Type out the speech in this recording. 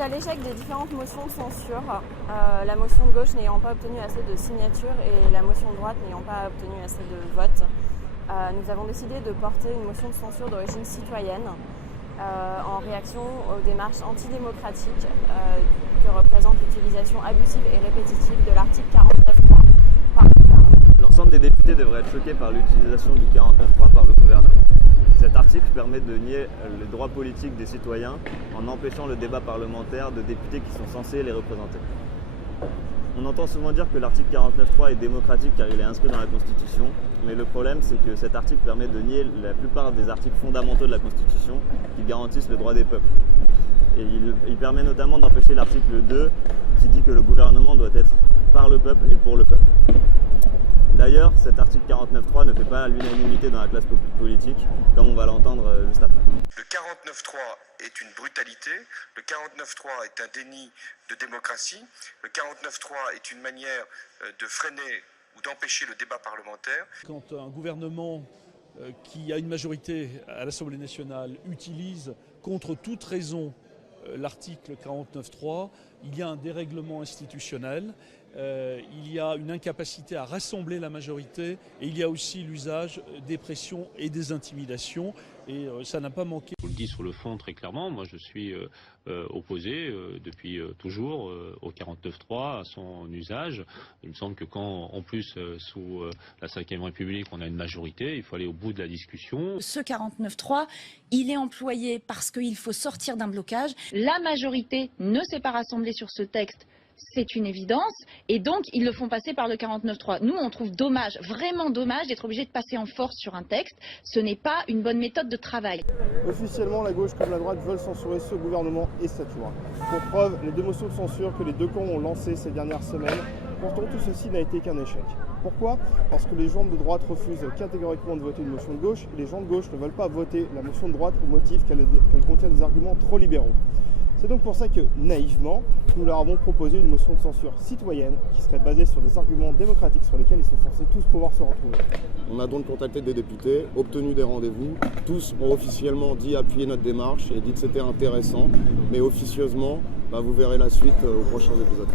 Suite à l'échec des différentes motions de censure, la motion de gauche n'ayant pas obtenu assez de signatures et la motion de droite n'ayant pas obtenu assez de votes, nous avons décidé de porter une motion de censure d'origine citoyenne en réaction aux démarches antidémocratiques que représente l'utilisation abusive et répétitive de l'article 49.3 par le gouvernement. L'ensemble des députés devraient être choqués par l'utilisation du 49.3 par le gouvernement. Cet article permet de nier les droits politiques des citoyens en empêchant le débat parlementaire de députés qui sont censés les représenter. On entend souvent dire que l'article 49.3 est démocratique car il est inscrit dans la Constitution, mais le problème c'est que cet article permet de nier la plupart des articles fondamentaux de la Constitution qui garantissent le droit des peuples. Et il permet notamment d'empêcher l'article 2 qui dit que le gouvernement doit être par le peuple et pour le peuple. D'ailleurs, cet article 49.3 ne fait pas l'unanimité dans la classe politique, comme on va l'entendre juste après. Le 49.3 est une brutalité, le 49.3 est un déni de démocratie, le 49.3 est une manière de freiner ou d'empêcher le débat parlementaire. Quand un gouvernement qui a une majorité à l'Assemblée nationale utilise contre toute raison l'article 49.3, il y a un dérèglement institutionnel, il y a une incapacité à rassembler la majorité et il y a aussi l'usage des pressions et des intimidations et ça n'a pas manqué. Je vous le dis sur le fond très clairement, moi je suis opposé depuis toujours au 49.3, à son usage. Il me semble que quand en plus sous la 5e République on a une majorité, il faut aller au bout de la discussion. Ce 49.3, il est employé parce qu'il faut sortir d'un blocage. La majorité ne s'est pas rassemblée sur ce texte. C'est une évidence et donc ils le font passer par le 49.3. Nous on trouve dommage, vraiment dommage d'être obligé de passer en force sur un texte. Ce n'est pas une bonne méthode de travail. Officiellement, la gauche comme la droite veulent censurer ce gouvernement et cette loi. Pour preuve, les deux motions de censure que les deux camps ont lancées ces dernières semaines. Pourtant, tout ceci n'a été qu'un échec. Pourquoi? Parce que les gens de droite refusent catégoriquement de voter une motion de gauche et les gens de gauche ne veulent pas voter la motion de droite au motif qu'elle contient des arguments trop libéraux. C'est donc pour ça que, naïvement, nous leur avons proposé une motion de censure citoyenne qui serait basée sur des arguments démocratiques sur lesquels ils sont censés tous pouvoir se retrouver. On a donc contacté des députés, obtenu des rendez-vous. Tous ont officiellement dit appuyer notre démarche et dit que c'était intéressant. Mais officieusement, vous verrez la suite aux prochains épisodes.